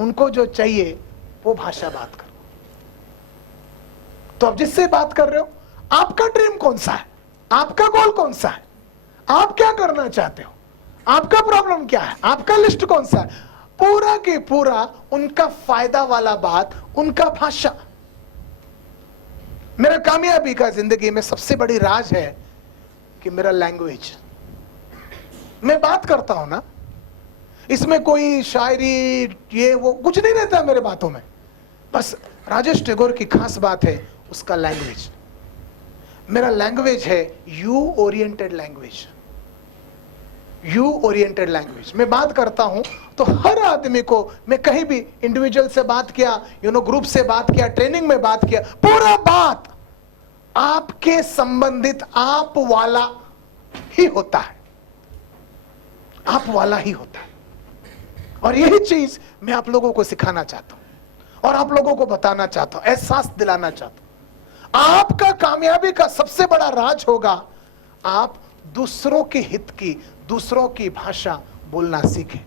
उनको जो चाहिए वो भाषा बात करो। तो अब जिससे बात कर रहे हो, आपका ड्रीम कौन सा है, आपका गोल कौन सा है, आप क्या करना चाहते हो, आपका प्रॉब्लम क्या है, आपका लिस्ट कौन सा है, पूरा के पूरा उनका फायदा वाला बात, उनका भाषा। मेरा कामयाबी का जिंदगी में सबसे बड़ी राज है कि मेरा लैंग्वेज, मैं बात करता हूं ना, इसमें कोई शायरी ये वो कुछ नहीं रहता मेरे बातों में। बस राजेश टैगोर की खास बात है उसका लैंग्वेज। मेरा लैंग्वेज है you oriented language. You oriented language. मैं बात करता हूं तो हर आदमी को, मैं कहीं भी इंडिविजुअल से बात किया, ग्रुप से बात किया, ट्रेनिंग में बात किया, पूरा बात आपके संबंधित आप वाला ही होता है, आप वाला ही होता है। और यही चीज मैं आप लोगों को सिखाना चाहता हूं और आप लोगों को बताना चाहता हूं, एहसास दिलाना चाहता हूं। आपका कामयाबी का सबसे बड़ा राज होगा आप दूसरों के हित की, दूसरों की भाषा बोलना सीखें।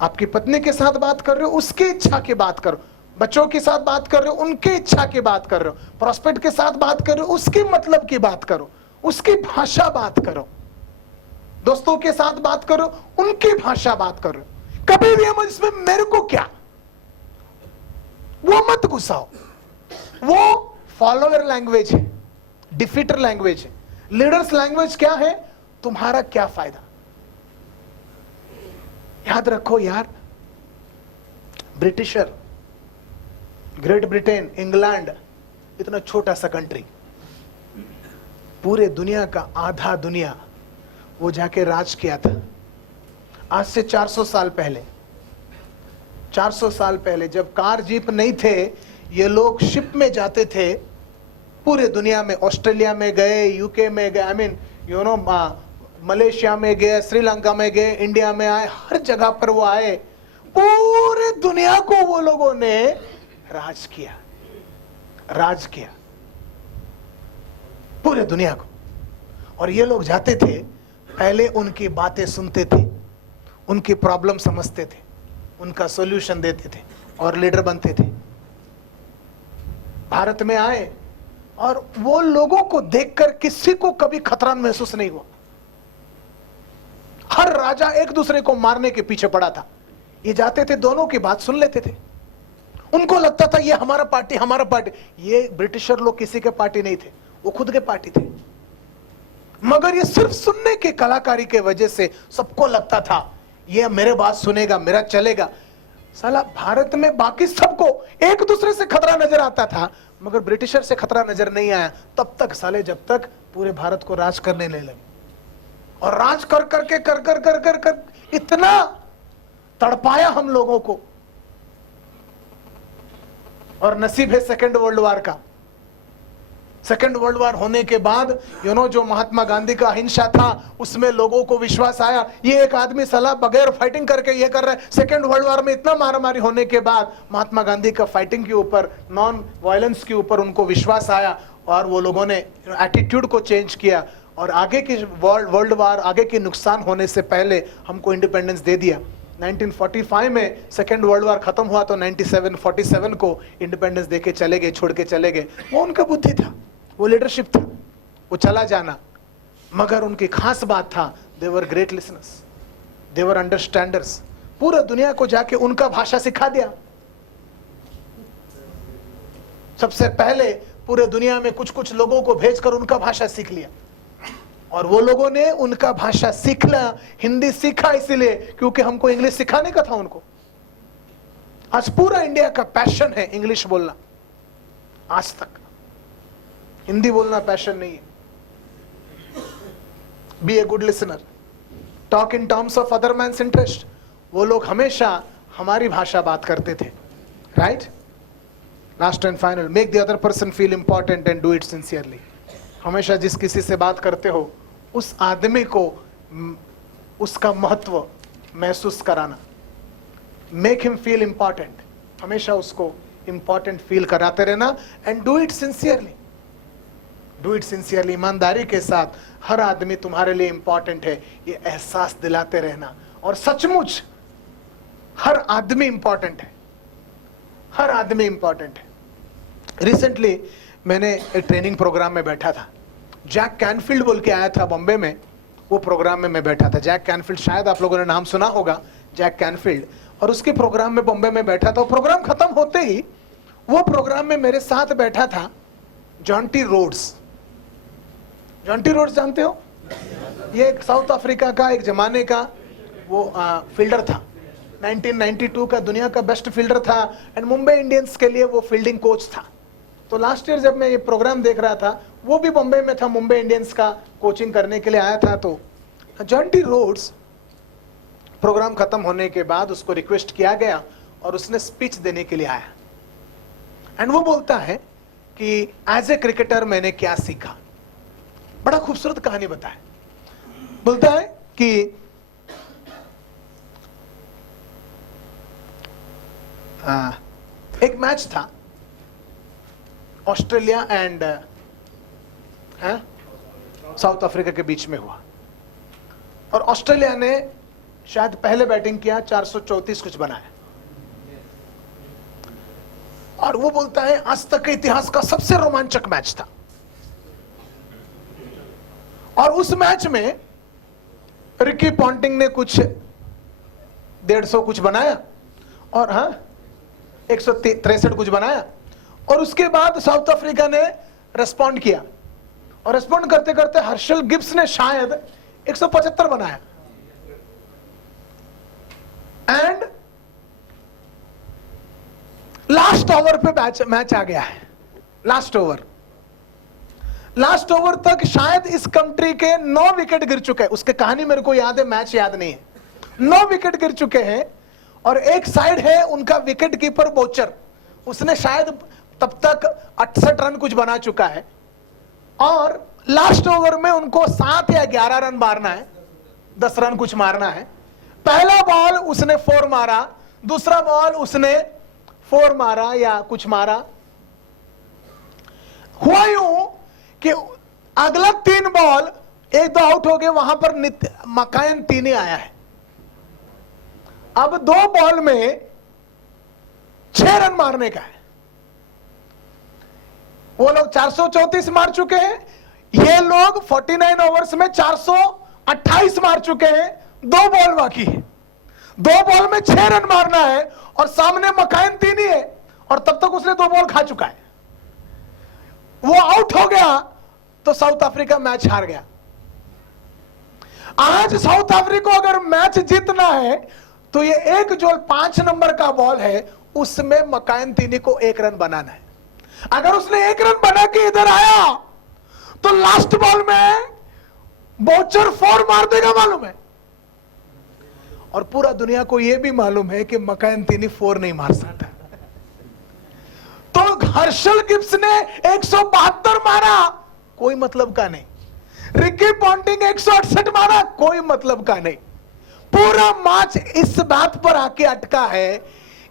आपकी पत्नी के साथ बात कर रहे हो, उसकी इच्छा की बात करो। बच्चों के साथ बात कर रहे हो, उनकी इच्छा की बात कर रहे हो। प्रोस्पेक्ट के साथ बात कर रहे हो, उसके मतलब की बात करो, उसकी भाषा बात करो। दोस्तों के साथ बात करो, उनकी भाषा बात करो। कभी भी हम इसमें मेरे को क्या, वो मत घुसाओ। वो फॉलोअर लैंग्वेज है, डिफीटर लैंग्वेज है। लीडर्स लैंग्वेज क्या है, तुम्हारा क्या फायदा। याद रखो यार, ब्रिटिशर, ग्रेट ब्रिटेन, इंग्लैंड, इतना छोटा सा कंट्री, पूरे दुनिया का आधा दुनिया वो जाके राज किया था। आज से 400 साल पहले, 400 साल पहले जब कार जीप नहीं थे, ये लोग शिप में जाते थे पूरे दुनिया में। ऑस्ट्रेलिया में गए, यूके में गए, मलेशिया में गए, श्रीलंका में गए, इंडिया में आए, हर जगह पर वो आए। पूरे दुनिया को वो लोगों ने राज किया, राज किया पूरे दुनिया को। और ये लोग जाते थे, पहले उनकी बातें सुनते थे, उनकी प्रॉब्लम समझते थे, उनका सॉल्यूशन देते थे और लीडर बनते थे। भारत में आए और वो लोगों को देखकर किसी को कभी खतरा महसूस नहीं हुआ। हर राजा एक दूसरे को मारने के पीछे पड़ा था। ये जाते थे, दोनों की बात सुन लेते थे। उनको लगता था ये हमारा पार्टी, हमारा पार्टी। ये ब्रिटिशर लोग किसी के पार्टी नहीं थे, वो खुद के पार्टी थे। मगर ये सिर्फ सुनने की कलाकारी के वजह से सबको लगता था ये मेरे बात सुनेगा, मेरा चलेगा। साला भारत में बाकी सबको एक दूसरे से खतरा नजर आता था, मगर ब्रिटिशर से खतरा नजर नहीं आया तब तक, साले, जब तक पूरे भारत को राज करने नहीं लगे। और राज कर करके कर कर कर कर कर इतना तड़पाया हम लोगों को। और नसीब है सेकेंड वर्ल्ड वार का। सेकेंड वर्ल्ड वार होने के बाद जो महात्मा गांधी का अहिंसा था, उसमें लोगों को विश्वास आया ये एक आदमी साला बगैर फाइटिंग करके ये कर रहा है। सेकेंड वर्ल्ड वार में इतना मारामारी होने के बाद महात्मा गांधी का फाइटिंग के ऊपर, नॉन वायलेंस के ऊपर उनको विश्वास आया और वो लोगों ने एटीट्यूड को चेंज किया और आगे की वर्ल्ड वार, आगे के नुकसान होने से पहले हमको इंडिपेंडेंस दे दिया। 1945 में सेकेंड वर्ल्ड वार खत्म हुआ तो 47 को इंडिपेंडेंस देके चले गए, छोड़ के चले गए। वो उनका बुद्धि था, वो लीडरशिप था, वो चला जाना। मगर उनकी खास बात था, दे वर ग्रेट लिसनर्स, दे वर अंडरस्टैंडर्स। पूरा दुनिया को जाके उनका भाषा सिखा दिया। सबसे पहले पूरे दुनिया में कुछ कुछ लोगों को भेजकर उनका भाषा सीख लिया। और वो लोगों ने उनका भाषा सीखना, हिंदी सीखा इसीलिए क्योंकि हमको इंग्लिश सिखाने का था उनको। आज पूरा इंडिया का पैशन है इंग्लिश बोलना। आज तक हिंदी बोलना पैशन नहीं है। Be a good listener, talk in terms of other man's interest. वो लोग हमेशा हमारी भाषा बात करते थे, right. Last and final, make the other person feel important and do it sincerely. हमेशा जिस किसी से बात करते हो उस आदमी को उसका महत्व महसूस कराना, मेक हिम फील इंपॉर्टेंट। हमेशा उसको इंपॉर्टेंट फील कराते रहना and do it sincerely, do it sincerely. ईमानदारी के साथ हर आदमी तुम्हारे लिए इंपॉर्टेंट है, ये एहसास दिलाते रहना। और सचमुच हर आदमी इंपॉर्टेंट है, हर आदमी इंपॉर्टेंट है। रिसेंटली मैंने एक ट्रेनिंग प्रोग्राम में बैठा था, जैक कैनफील्ड बोल के आया था बॉम्बे में, वो प्रोग्राम में मैं बैठा था। जैक कैनफील्ड, शायद आप लोगों ने नाम सुना होगा, जैक कैनफील्ड। और उसके प्रोग्राम में बॉम्बे में बैठा था। प्रोग्राम खत्म होते ही वो प्रोग्राम में मेरे साथ बैठा था जॉन्टी रोड्स। जॉन्टी रोड्स जानते हो? ये एक साउथ अफ्रीका का एक जमाने का वो फील्डर था, 1992 का दुनिया का बेस्ट फील्डर था, एंड मुंबई इंडियंस के लिए वो फील्डिंग कोच था। तो लास्ट ईयर जब मैं ये प्रोग्राम देख रहा था, वो भी बॉम्बे में था, मुंबई इंडियंस का कोचिंग करने के लिए आया था। तो जॉन्टी रोड्स, प्रोग्राम खत्म होने के बाद उसको रिक्वेस्ट किया गया और उसने स्पीच देने के लिए आया। एंड वो बोलता है कि एज ए क्रिकेटर मैंने क्या सीखा। बड़ा खूबसूरत कहानी बताए। बोलता है कि एक मैच था ऑस्ट्रेलिया एंड साउथ अफ्रीका के बीच में हुआ, और ऑस्ट्रेलिया ने शायद पहले बैटिंग किया, 434 कुछ बनाया। और वो बोलता है आज तक के इतिहास का सबसे रोमांचक मैच था। और उस मैच में रिकी पॉन्टिंग ने कुछ 150 कुछ बनाया, और 163 कुछ बनाया। और उसके बाद साउथ अफ्रीका ने रेस्पॉन्ड किया, और रेस्पॉन्ड करते करते हर्षल गिब्स ने शायद 175 बनाया। एंड लास्ट ओवर पे मैच आ गया है। लास्ट ओवर तक शायद इस कंट्री के 9 विकेट गिर चुके हैं। उसके कहानी मेरे को याद है, मैच याद नहीं है। 9 विकेट गिर चुके हैं, और एक साइड है उनका विकेट कीपर बोचर, उसने शायद तब तक 68 रन कुछ बना चुका है। और लास्ट ओवर में उनको 7 या 11 रन मारना है, 10 रन कुछ मारना है। पहला बॉल उसने 4 मारा, दूसरा बॉल उसने 4 मारा या कुछ मारा। हुआ यूं कि अगला 3 बॉल 1-2 आउट हो गए, वहां पर मकायन तीनी आया है। अब 2 बॉल में 6 रन मारने का है। वो लोग 434 मार चुके हैं, ये लोग 49 ओवर्स में 428 मार चुके हैं। 2 बॉल बाकी है, 2 बॉल में 6 रन मारना है, और सामने मकायन तीनी है, और तब तक उसने 2 बॉल खा चुका है। वो आउट हो गया तो साउथ अफ्रीका मैच हार गया। आज साउथ अफ्रीका को अगर मैच जीतना है तो ये एक जो 5 नंबर का बॉल है उसमें मकायन तीनी को 1 रन बनाना है। अगर उसने 1 रन बना के इधर आया तो लास्ट बॉल में बोचर 4 मार देगा, मालूम है। और पूरा दुनिया को यह भी मालूम है कि मकायन तीनी 4 नहीं मार सकता। तो हर्षल गिब्स ने 172 मारा, कोई मतलब का नहीं। रिकी पॉन्टिंग 168 मारा, कोई मतलब का नहीं। पूरा मैच इस बात पर आके अटका है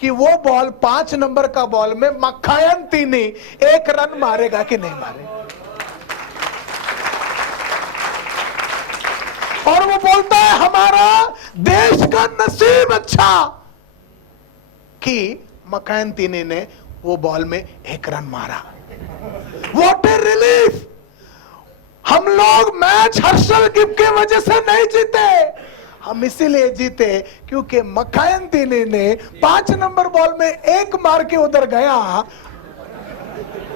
कि वो बॉल 5 नंबर का बॉल में मकायन तीनी 1 रन मारेगा कि नहीं मारेगा। और वो बोलता है हमारा देश का नसीब अच्छा कि मकायन तीनी ने वो बॉल में 1 रन मारा। What A relief. हम लोग मैच हर्षल गिब्स की वजह से नहीं जीते, हम इसीलिए जीते क्योंकि मकायन तीनी ने 5 नंबर बॉल में 1 मार के उधर गया,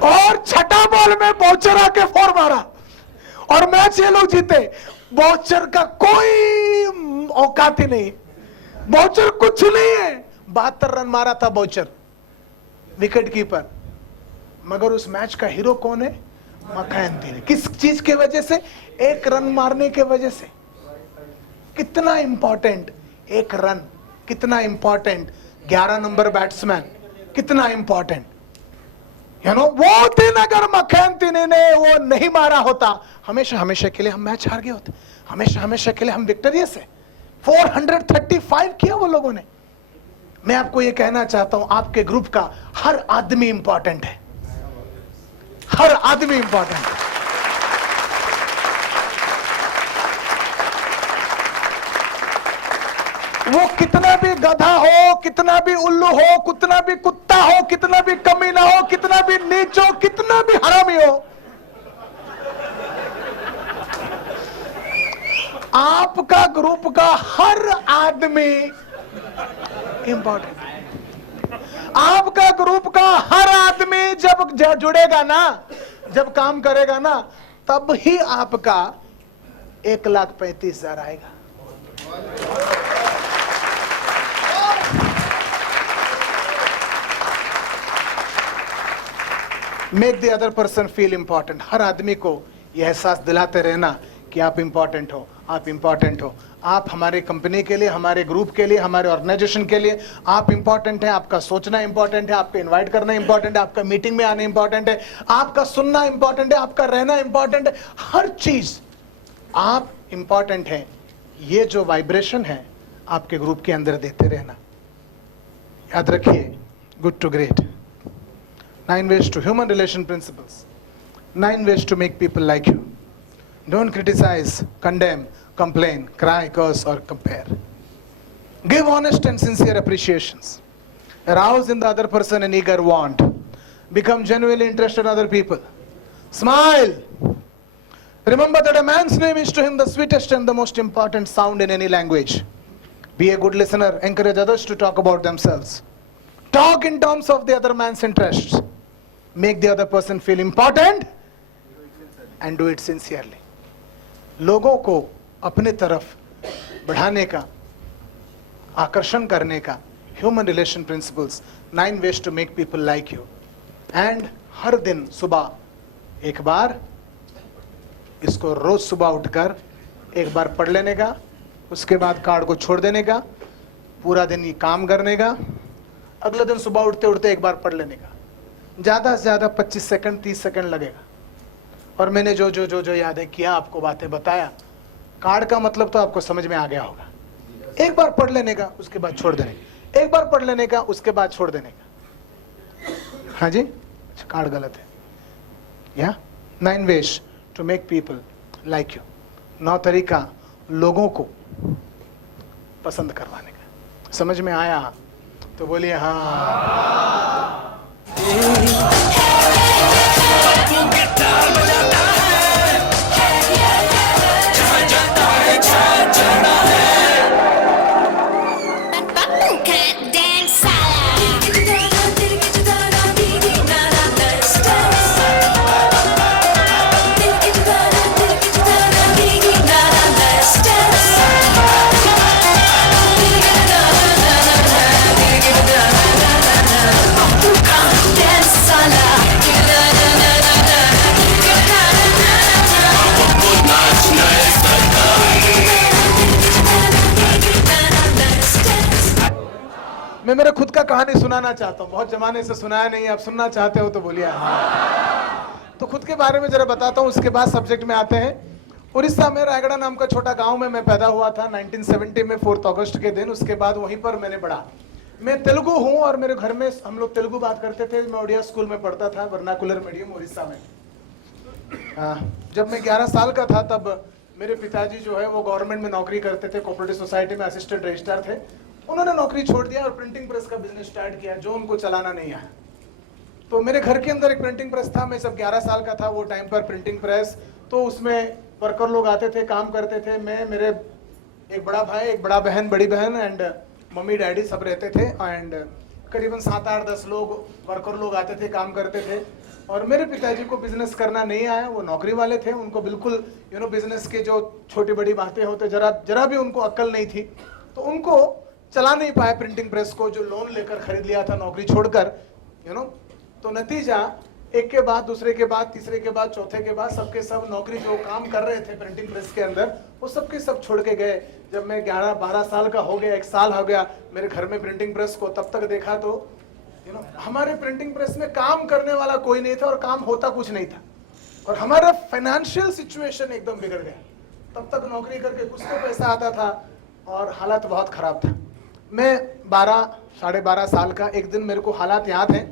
और 6ठा बॉल में बोचर आके 4 मारा, और मैच ये लोग जीते। बोचर का कोई औकात ही नहीं, बोचर कुछ नहीं है। 72 रन मारा था बोचर, विकेट कीपर, मगर उस मैच का हीरो कौन है? मकायन तीनी। किस चीज के वजह से? 1 रन मारने के वजह से। कितना इंपॉर्टेंट 1 रन, कितना इंपॉर्टेंट 11 नंबर बैट्समैन, कितना इंपॉर्टेंट। वो दिन अगर मकायन तीनी ने वो नहीं मारा होता, हमेशा हमेशा के लिए हम मैच हार गए होते, हमेशा हमेशा के लिए हम विक्टोरियस है। 435 किया वो लोगों ने। मैं आपको ये कहना चाहता हूं, आपके ग्रुप का हर आदमी इंपॉर्टेंट है, हर आदमी इंपॉर्टेंट है। वो कितना भी गधा हो, हो, कितना भी उल्लू हो, कितना भी कुत्ता हो, कितना भी कमीना हो, कितना भी नीच हो, कितना भी हरामी हो, आपका ग्रुप का हर आदमी इंपॉर्टेंट है। आपका ग्रुप का हर आदमी जब जुड़ेगा ना, जब काम करेगा ना, तब ही आपका 1,35,000 आएगा। Make the other person feel important. हर आदमी को यह एहसास दिलाते रहना कि आप इंपॉर्टेंट हो, आप इंपॉर्टेंट हो, आप हमारे कंपनी के लिए, हमारे ग्रुप के लिए, हमारे ऑर्गेनाइजेशन के लिए आप इंपॉर्टेंट है। आपका सोचना इंपॉर्टेंट है, आपको इनवाइट करना इंपॉर्टेंट है, आपका मीटिंग में आना इंपॉर्टेंट है, आपका सुनना इंपॉर्टेंट है, आपका रहना इंपॉर्टेंट है। हर चीज आप इंपॉर्टेंट है। ये जो वाइब्रेशन है आपके ग्रुप के अंदर देते रहना। याद रखिए, good to great, 9 ways to human relation principles, 9 ways to make people like you. Don't criticize, condemn, complain, cry, curse, or compare. Give honest and sincere appreciations. Arouse in the other person an eager want. Become genuinely interested in other people. Smile. Remember that a man's name is to him the sweetest and the most important sound in any language. Be a good listener. Encourage others to talk about themselves. Talk in terms of the other man's interests. Make the other person feel important and do it sincerely. लोगों को अपने तरफ बढ़ाने का, आकर्षण करने का, human relation principles, 9 ways to make people like you. And हर दिन सुबह एक बार, इसको रोज सुबह उठकर एक बार पढ़ लेने का, उसके बाद कार्ड को छोड़ देने का, पूरा दिन ये काम करने का, अगले दिन सुबह उठते उठते एक बार पढ़ लेने का। ज़्यादा से ज़्यादा 25 सेकंड 30 सेकंड लगेगा। और मैंने जो जो जो जो यादें किया, आपको बातें बताया, कार्ड का मतलब तो आपको समझ में आ गया होगा। एक बार पढ़ लेने का, उसके बाद छोड़ देने का, एक बार पढ़ लेने का, उसके बाद छोड़ देने का। हाँ जी, कार्ड गलत है। या 9 ways to make people like you, 9 तरीका लोगों को पसंद करवाने का। समझ में आया तो बोलिए हाँ। मैं मेरा खुद का कहानी सुनाना चाहता हूँ, बहुत जमाने से सुनाया नहीं, आप सुनना चाहते हो तो बोलिए हाँ। तो खुद के बारे में जरा बताता हूँ, उसके बाद सब्जेक्ट में आते हैं। उड़ीसा में रायगढ़ नाम का छोटा गांव में मैं पैदा हुआ था 1970 में 4 अगस्त के दिन। उसके बाद वहीं पर मैंने पढ़ा। मैं तेलुगु हूँ और मेरे घर में हम लोग तेलुगु बात करते थे। मैं ओडिया स्कूल में पढ़ता था, वर्नाकुलर मीडियम उड़ीसा में। जब मैं 11 साल का था तब मेरे पिताजी जो है वो गवर्नमेंट में नौकरी करते थे, कोऑपरेटिव सोसाइटी में असिस्टेंट रजिस्ट्रार थे। उन्होंने नौकरी छोड़ दिया और प्रिंटिंग प्रेस का बिजनेस स्टार्ट किया, जो उनको चलाना नहीं आया। तो मेरे घर के अंदर एक प्रिंटिंग प्रेस था। मैं जब 11 साल का था वो टाइम पर प्रिंटिंग प्रेस, तो उसमें वर्कर लोग आते थे, काम करते थे। मैं, मेरे एक बड़ा भाई, एक बड़ा बहन, बड़ी बहन एंड मम्मी डैडी सब रहते थे। एंड करीबन 7, 8, 10 लोग वर्कर लोग आते थे, काम करते थे। और मेरे पिताजी को बिजनेस करना नहीं आया, वो नौकरी वाले थे। उनको बिल्कुल बिजनेस के जो छोटी बड़ी बातें होते जरा भी उनको अक्ल नहीं थी। तो उनको चला नहीं पाया प्रिंटिंग प्रेस को, जो लोन लेकर खरीद लिया था नौकरी छोड़कर। तो नतीजा एक के बाद दूसरे के बाद तीसरे के बाद चौथे के बाद सबके सब नौकरी जो काम कर रहे थे प्रिंटिंग प्रेस के अंदर, वो सबके सब छोड़ के गए। जब मैं 11-12 साल का हो गया, 1 साल हो गया मेरे घर में प्रिंटिंग प्रेस को, तब तक देखा तो हमारे प्रिंटिंग प्रेस में काम करने वाला कोई नहीं था और काम होता कुछ नहीं था। और हमारा फाइनेंशियल सिचुएशन एकदम बिगड़ गया। तब तक नौकरी करके कुछ तो पैसा आता था और हालात बहुत खराब था। मैं 12-12.5 साल का, एक दिन मेरे को हालात याद है,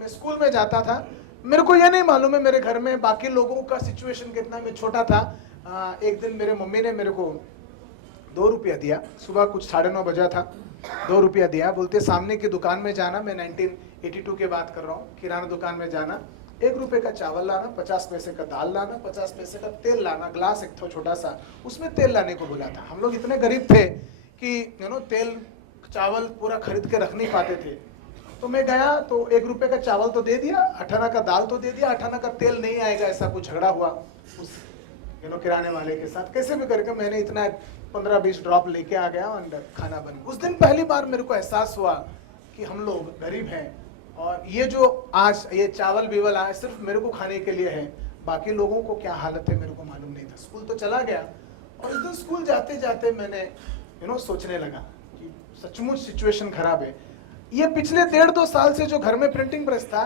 मैं स्कूल में जाता था। मेरे को ये नहीं मालूम है मेरे घर में बाकी लोगों का सिचुएशन कितना, मैं छोटा था। एक दिन मेरे मम्मी ने मेरे को 2 रुपया दिया। सुबह कुछ 9:30 बजा था। ₹2 दिया, बोलते सामने की दुकान में जाना, मैं 1982 की बात कर रहा हूँ, किराना दुकान में जाना, ₹1 का चावल लाना, 50 पैसे का दाल लाना, 50 पैसे का तेल लाना, ग्लास एक था छोटा सा, उसमें तेल लाने को बोला था। हम लोग इतने गरीब थे कि तेल चावल पूरा खरीद के रख नहीं पाते थे। तो मैं गया तो ₹1 का चावल तो दे दिया, 18 का दाल तो दे दिया, 18 का तेल नहीं आएगा, ऐसा कुछ झगड़ा हुआ उस किराने वाले के साथ। कैसे भी करके मैंने इतना 15-20 ड्रॉप लेके आ गया और खाना बन। उस दिन पहली बार मेरे को एहसास हुआ कि हम लोग गरीब हैं और ये जो आज ये चावल बीवल आया सिर्फ मेरे को खाने के लिए है, बाकी लोगों को क्या हालत है मेरे को मालूम नहीं था। स्कूल तो चला गया और उस दिन स्कूल जाते जाते मैंने सोचने लगा कि सचमुच सिचुएशन खराब है। ये पिछले 1.5-2 साल से जो घर में प्रिंटिंग प्रेस था,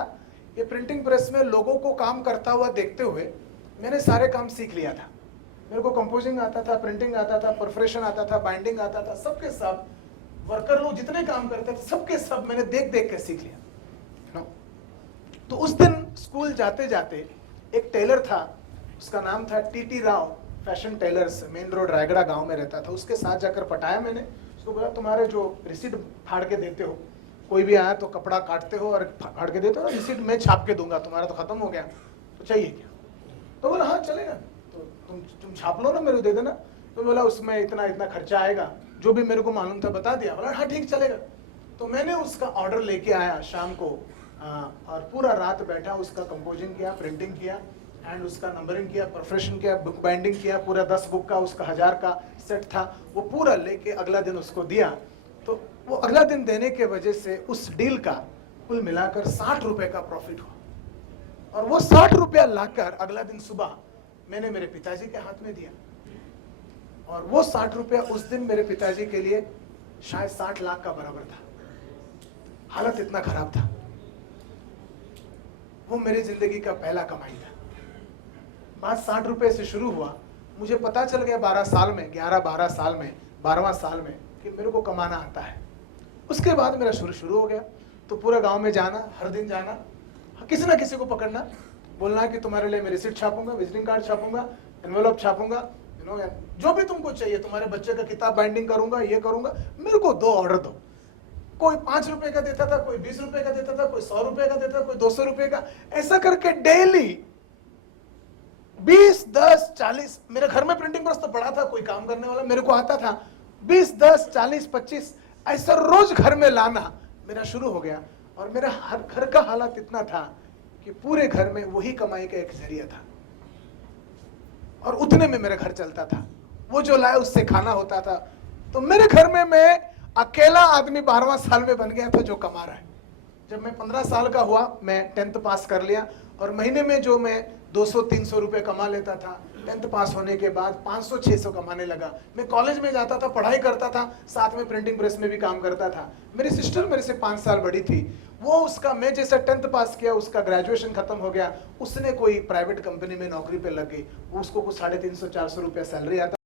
ये प्रिंटिंग प्रेस में लोगों को काम करता हुआ देखते हुए मैंने सारे काम सीख लिया था। मेरे को कंपोजिंग आता था, प्रिंटिंग आता था, परफोरेशन आता था, बाइंडिंग आता था, सबके सब वर्कर लोग जितने काम करते थे सबके सब मैंने देख देख के सीख लिया। तो उस दिन स्कूल जाते जाते एक टेलर था, उसका नाम था TT Rao fashion tailors, main road Raigarh गांव में रहता था। उसके साथ जाकर पटाया मैंने, उसको बोला तुम्हारे जो रिसीट फाड़ के देते हो, कोई भी आया तो कपड़ा काटते हो और फाड़ के देते हो, रिसीट मैं छाप के दूंगा, तुम्हारा तो खत्म हो गया, तो चाहिए क्या? तो बोला हाँ चलेगा, तो तुम छाप लो ना, मेरे को दे देना। तो बोला उसमें इतना इतना खर्चा आएगा, जो भी मेरे को मालूम था बता दिया। बोला हाँ ठीक चलेगा। तो मैंने उसका ऑर्डर लेके आया शाम को और पूरा रात बैठा, उसका कंपोजिंग किया, प्रिंटिंग किया एंड उसका नंबरिंग किया, परफोरेशन किया, बुक बाइंडिंग किया, पूरा 10 बुक का उसका 1000 का सेट था, वो पूरा लेके अगला दिन उसको दिया। तो वो अगला दिन देने के वजह से उस डील का कुल मिलाकर ₹60 का प्रॉफिट हुआ और वो ₹60 लाकर अगला दिन सुबह मैंने मेरे पिताजी के हाथ में दिया और वो ₹60 उस दिन मेरे पिताजी के लिए शायद 60 लाख का बराबर था। हालत इतना खराब था। वो मेरी जिंदगी का पहला कमाई था। बात ₹60 से शुरू हुआ, मुझे पता चल गया 12 साल में, 11-12 साल में, 12वां साल में कि मेरे को कमाना आता है। उसके बाद मेरा शुरू हो गया। तो पूरा गांव में जाना, हर दिन जाना, किसी ना किसी को पकड़ना, बोलना कि तुम्हारे लिए मैं रिसिप्ट छापूंगा, विजिटिंग कार्ड छापूंगा, एनवेलप छापूंगा, जो भी तुमको चाहिए, तुम्हारे बच्चे का किताब बाइंडिंग करूंगा, ये करूंगा, मेरे को 2 ऑर्डर दो। कोई ₹5 का देता था, कोई ₹20 का देता था, कोई ₹100 का देता था, कोई ₹200 का, ऐसा करके डेली 20, 10, 40, मेरे घर में प्रिंटिंग प्रेस तो बड़ा था, कोई काम करने वाला मेरे को आता था, 20, 10, 40, 25 ऐसा रोज घर में लाना मेरा शुरू हो गया। और मेरा हर घर का हालत इतना था कि पूरे घर में वही कमाई का एक जरिया था और उतने में मेरा घर चलता था। वो जो लाए उससे खाना होता था। तो मेरे घर में मैं अकेला आदमी 12वां साल में बन गया था जो कमा रहा है। जब मैं 15 साल का हुआ, मैं 10th पास कर लिया और महीने में जो मैं 200-300 रुपए कमा लेता था, 10th पास होने के बाद 500-600 कमाने लगा। मैं कॉलेज में जाता था, पढ़ाई करता था, साथ में प्रिंटिंग प्रेस में भी काम करता था। मेरी सिस्टर मेरे से 5 साल बड़ी थी, वो उसका, मैं जैसा 10th पास किया उसका ग्रेजुएशन खत्म हो गया, उसने कोई प्राइवेट कंपनी में नौकरी पे लग गई, उसको कुछ 350-400 रुपया सैलरी आता।